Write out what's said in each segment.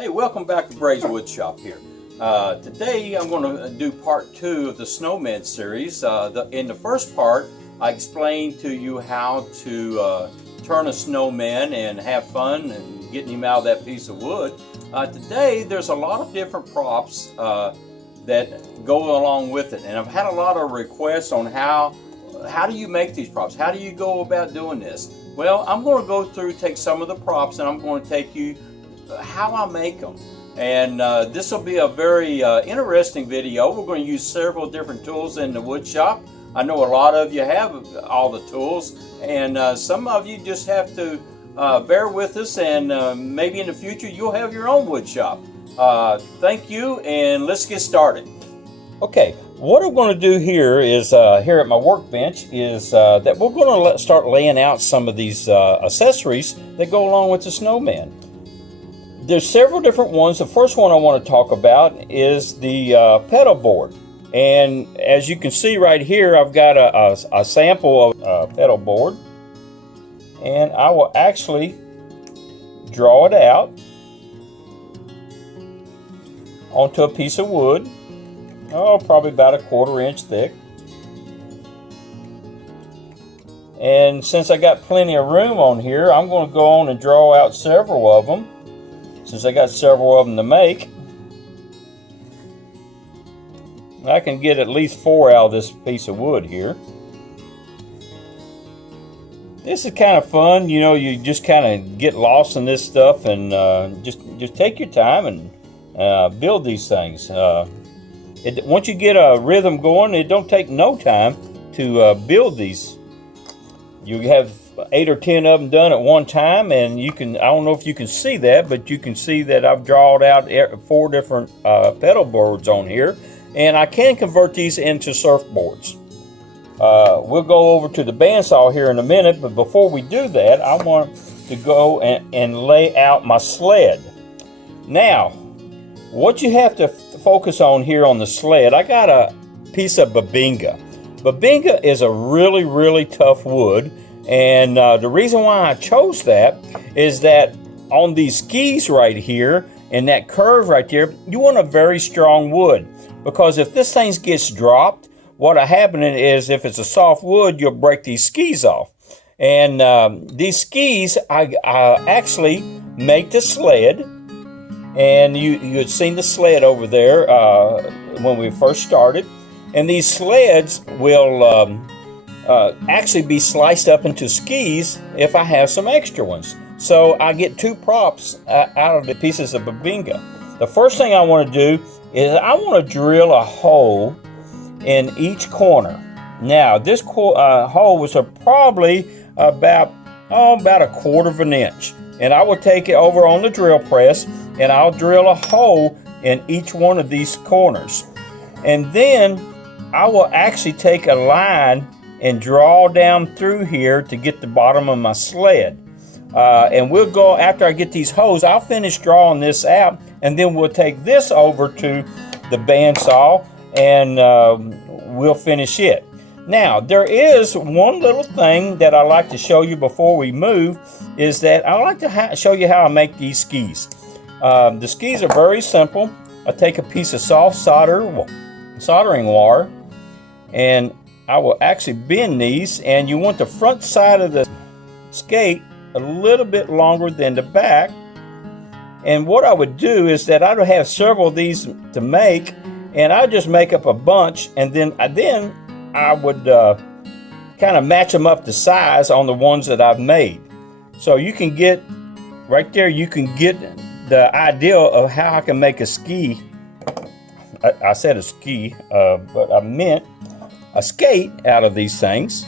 Hey, welcome back to Bray's Woodshop here. Today I'm going to do part 2 of the snowman series. In the first part, I explained to you how to turn a snowman and have fun and getting him out of that piece of wood. Today there's a lot of different props that go along with it, and I've had a lot of requests on how do you make these props? How do you go about doing this? Well, I'm going to go through, take some of the props, and I'm going to take you how I make them. And this will be a very interesting video. We're going to use several different tools in the wood shop. I know a lot of you have all the tools, and some of you just have to bear with us, and maybe in the future you'll have your own wood shop. Thank you, and let's get started. Okay, what I'm going to do here is, here at my workbench, is that we're going to start laying out some of these accessories that go along with the snowman. There's several different ones. The first one I want to talk about is the pedal board. And as you can see right here, I've got a sample of a pedal board. And I will actually draw it out onto a piece of wood. Oh, probably about a 1/4 inch thick. And since I got plenty of room on here, I'm going to go on and draw out several of them. Since I got several of them to make, I can get at least 4 out of this piece of wood here. This is kind of fun, you know. You just kind of get lost in this stuff, and just take your time and build these things. Once you get a rhythm going, it don't take no time to build these. You have 8 or 10 of them done at one time, and you can, I don't know if you can see that, but you can see that I've drawn out 4 different pedal boards on here, and I can convert these into surfboards. We'll go over to the bandsaw here in a minute, but before we do that, I want to go and lay out my sled. Now, what you have to focus on here on the sled, I got a piece of babinga. Babinga is a really tough wood. And the reason why I chose that is that on these skis right here, and that curve right there, you want a very strong wood. Because if this thing gets dropped, what'll happen is, if it's a soft wood, you'll break these skis off. And these skis, I actually make the sled. And you had seen the sled over there when we first started. And these sleds will actually be sliced up into skis if I have some extra ones. So I get 2 props out of the pieces of babinga. The first thing I want to do is I want to drill a hole in each corner. Now this hole was probably about a 1/4 inch. And I will take it over on the drill press, and I'll drill a hole in each one of these corners. And then I will actually take a line and draw down through here to get the bottom of my sled. And we'll go, after I get these holes, I'll finish drawing this out, and then we'll take this over to the bandsaw, and we'll finish it. Now, there is one little thing that I like to show you before we move, is that I like to show you how I make these skis. The skis are very simple. I take a piece of soft soldering wire, and I will actually bend these, and you want the front side of the skate a little bit longer than the back. And what I would do is that I would have several of these to make, and I just make up a bunch, and then I would kind of match them up to size on the ones that I've made. So you can get, right there, you can get the idea of how I can make a ski. I said a ski, but I meant a skate out of these things.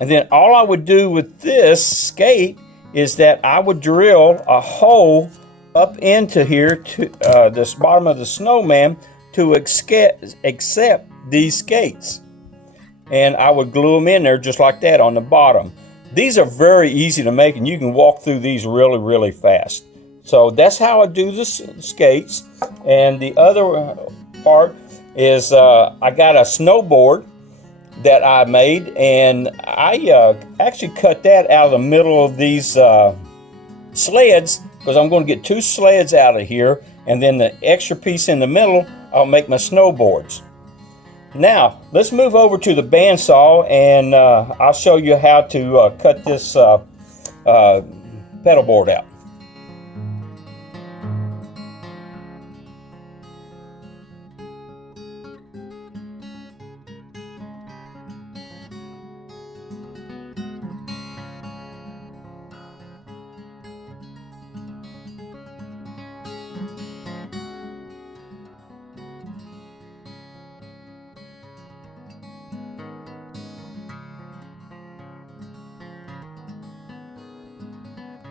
And then all I would do with this skate is that I would drill a hole up into here to this bottom of the snowman to accept these skates. And I would glue them in there just like that on the bottom. These are very easy to make, and you can walk through these really fast. So that's how I do the skates. And the other part is I got a snowboard that I made, and I actually cut that out of the middle of these sleds, because I'm going to get 2 sleds out of here, and then the extra piece in the middle, I'll make my snowboards. Now, let's move over to the bandsaw, and I'll show you how to cut this pedal board out.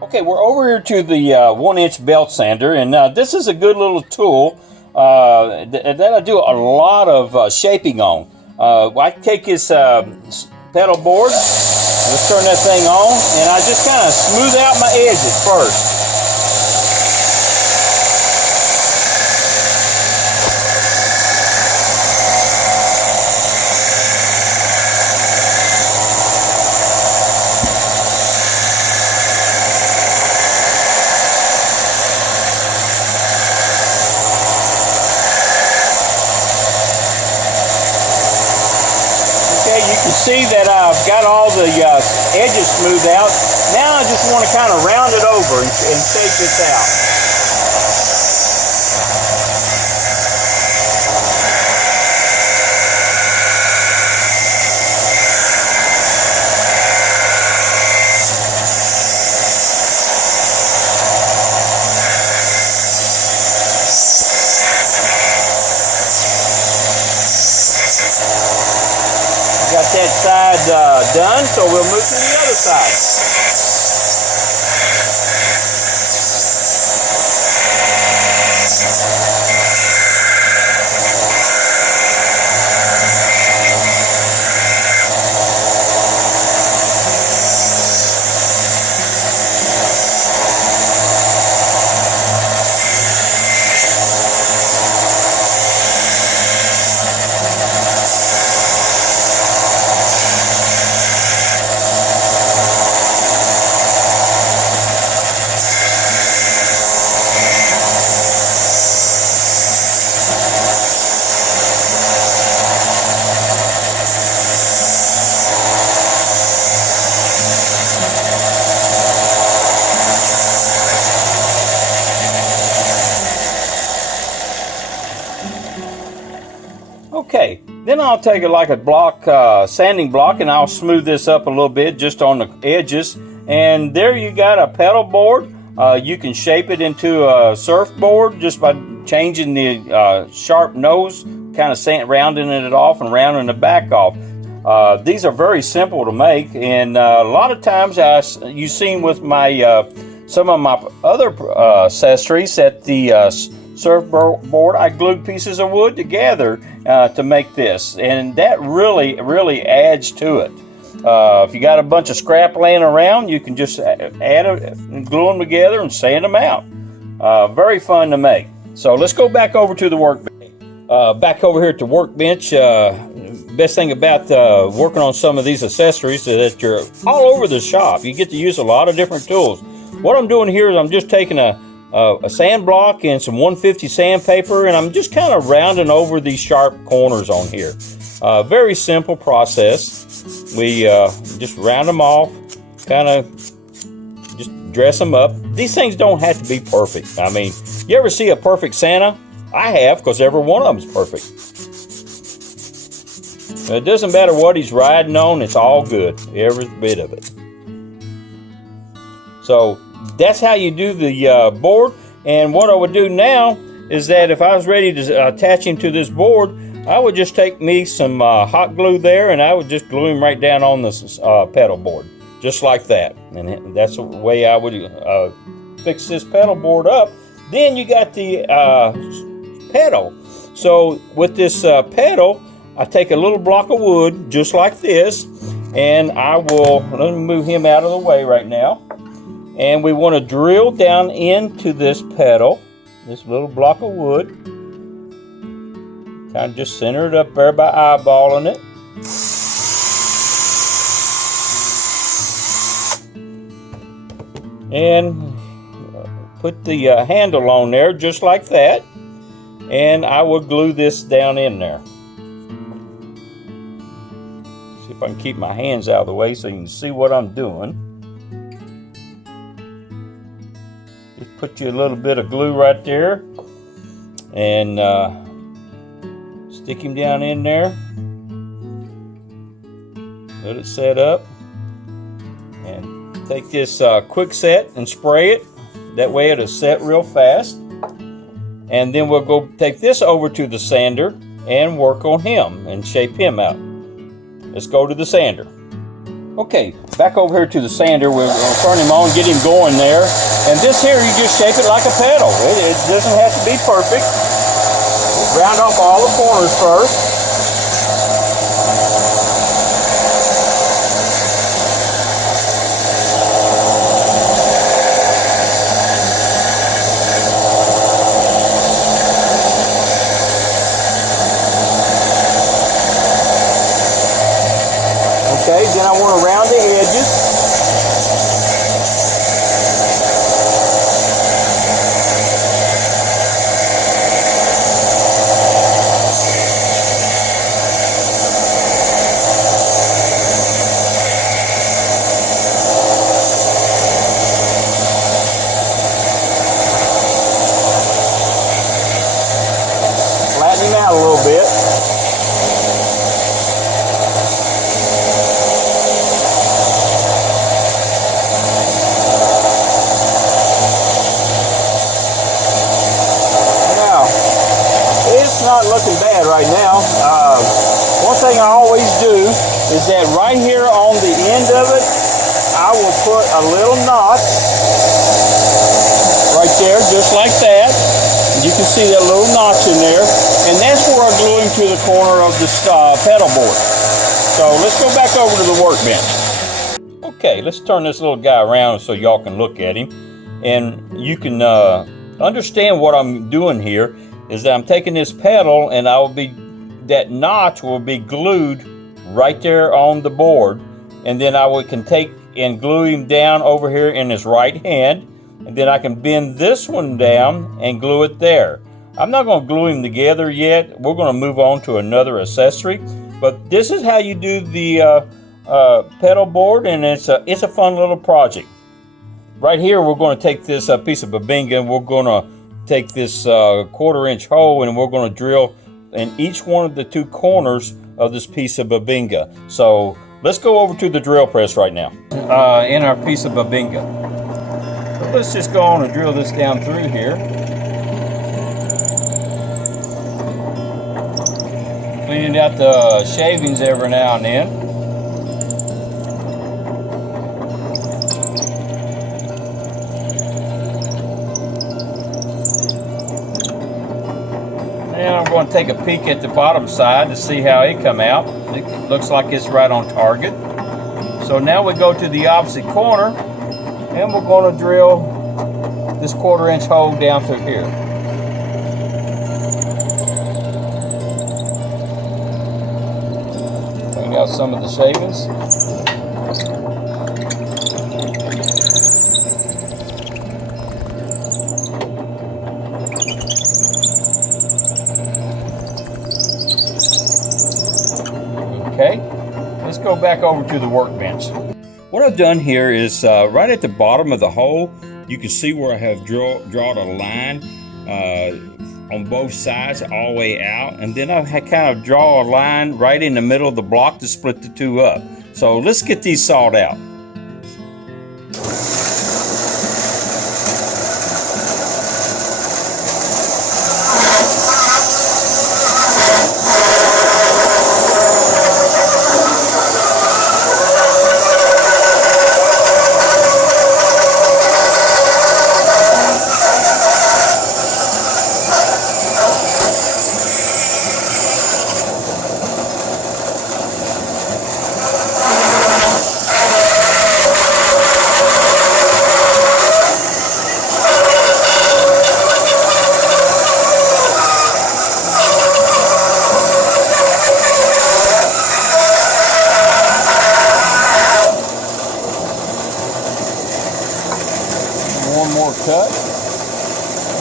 Okay, we're over here to the 1-inch belt sander, and this is a good little tool that I do a lot of shaping on. I take this pedal board, let's turn that thing on, and I just kind of smooth out my edges first. You can see that I've got all the edges smoothed out. Now I just want to kind of round it over and shake this out. Got that side done, so we'll move to the other side. Okay, then I'll take it like a block, sanding block, and I'll smooth this up a little bit just on the edges. And there you got a pedal board. You can shape it into a surfboard just by changing the sharp nose, kind of rounding it off and rounding the back off. These are very simple to make, and a lot of times you've seen with my some of my other accessories at the surfboard, I glued pieces of wood together to make this, and that really adds to it. If you got a bunch of scrap laying around, you can just add it and glue them together and sand them out. Very fun to make. So let's go back over to the workbench. Back over here at the workbench, best thing about working on some of these accessories is that you're all over the shop. You get to use a lot of different tools. What I'm doing here is I'm just taking a sand block and some 150 sandpaper, and I'm just kind of rounding over these sharp corners on here. Very simple process. We just round them off, kind of just dress them up. These things don't have to be perfect. I mean, you ever see a perfect Santa? I have, because every one of them is perfect. It doesn't matter what he's riding on, it's all good, every bit of it. So that's how you do the board. And what I would do now is that if I was ready to attach him to this board, I would just take me some hot glue there, and I would just glue him right down on this pedal board, just like that. And that's the way I would fix this pedal board up. Then you got the pedal. So with this pedal, I take a little block of wood, just like this, and let me move him out of the way right now. And we want to drill down into this pedal, this little block of wood. Kind of just center it up there by eyeballing it. And put the handle on there just like that, and I will glue this down in there. See if I can keep my hands out of the way so you can see what I'm doing. Just put you a little bit of glue right there, and stick him down in there. Let it set up, and take this quick set and spray it. That way it'll set real fast. And then we'll go take this over to the sander and work on him and shape him out. Let's go to the sander. Okay, back over here to the sander. We'll turn him on, get him going there. And this here, you just shape it like a pedal. It doesn't have to be perfect. Round off all the corners first. Okay, then I want to round the edges. Flatten him out a little bit. Not looking bad right now. One thing I always do is that right here on the end of it, I will put a little knot right there, just like that. You can see that little notch in there, and that's where I glue him to the corner of this pedal board. So let's go back over to the workbench. Okay, let's turn this little guy around so y'all can look at him, and you can understand what I'm doing here. Is that I'm taking this pedal, and that notch will be glued right there on the board, and then can take and glue him down over here in his right hand, and then I can bend this one down and glue it there. I'm not going to glue him together yet. We're going to move on to another accessory, but this is how you do the pedal board, and it's a fun little project. Right here, we're going to take this piece of babinga, and we're going to take this 1/4 inch hole, and we're going to drill in each one of the two corners of this piece of babinga. So let's go over to the drill press right now in our piece of babinga. So let's just go on and drill this down through here. Cleaning out the shavings every now and then. And I'm going to take a peek at the bottom side to see how it come out. It looks like it's right on target. So now we go to the opposite corner, and we're going to drill this 1/4 inch hole down through here. Clean out some of the shavings. Okay, let's go back over to the workbench. What I've done here is right at the bottom of the hole, you can see where I have drawn a line on both sides all the way out, and then I kind of draw a line right in the middle of the block to split the two up. So let's get these sawed out. One more cut.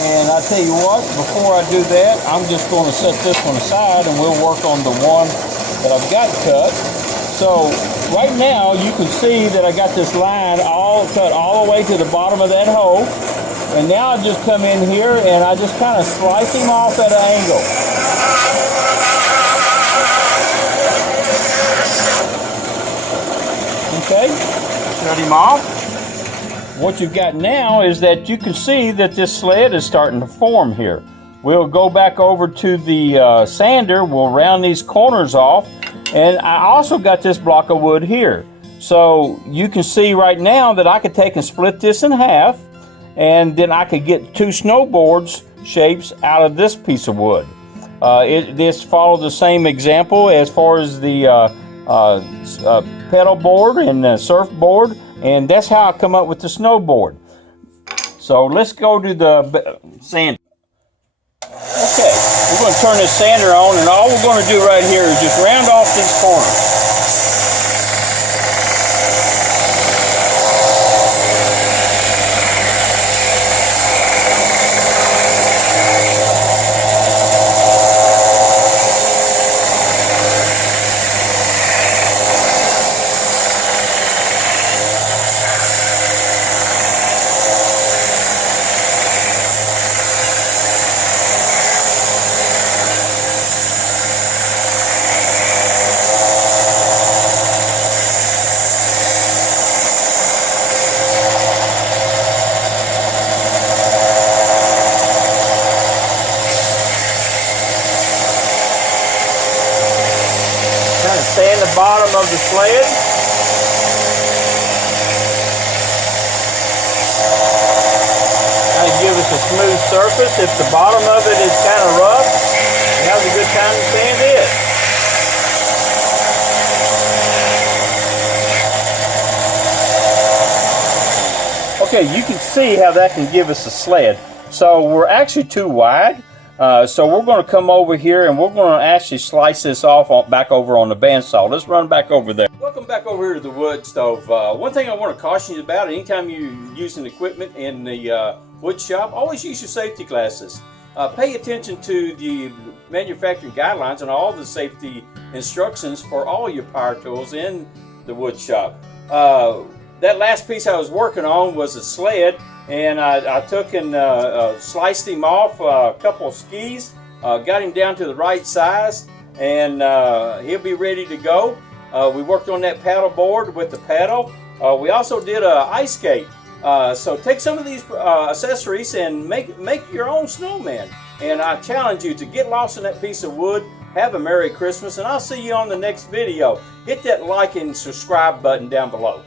And I tell you what, before I do that, I'm just going to set this one aside and we'll work on the one that I've got cut. So right now you can see that I got this line all cut all the way to the bottom of that hole. And now I just come in here and I just kind of slice him off at an angle. Okay, shut him off. What you've got now is that you can see that this sled is starting to form here. We'll go back over to the sander, we'll round these corners off, and I also got this block of wood here. So you can see right now that I could take and split this in half, and then I could get two snowboards shapes out of this piece of wood. This follows the same example as far as the pedal board and the surfboard, and that's how I come up with the snowboard. So let's go to the sander. Okay, we're going to turn this sander on, and all we're going to do right here is just round off these corners. Sand the bottom of the sled. Kind of give us a smooth surface. If the bottom of it is kind of rough, now's a good time to sand it. Okay, you can see how that can give us a sled. So we're actually too wide. So we're going to come over here and we're going to actually slice this off back over on the bandsaw. Let's run back over there. Welcome back over here to the wood stove. One thing I want to caution you about, anytime you're using equipment in the wood shop, always use your safety glasses. Pay attention to the manufacturing guidelines and all the safety instructions for all your power tools in the wood shop. That last piece I was working on was a sled. And I took and sliced him off a couple of skis, got him down to the right size, and he'll be ready to go. We worked on that paddle board with the paddle. We also did an ice skate. So take some of these accessories and make your own snowman. And I challenge you to get lost in that piece of wood. Have a Merry Christmas, and I'll see you on the next video. Hit that like and subscribe button down below.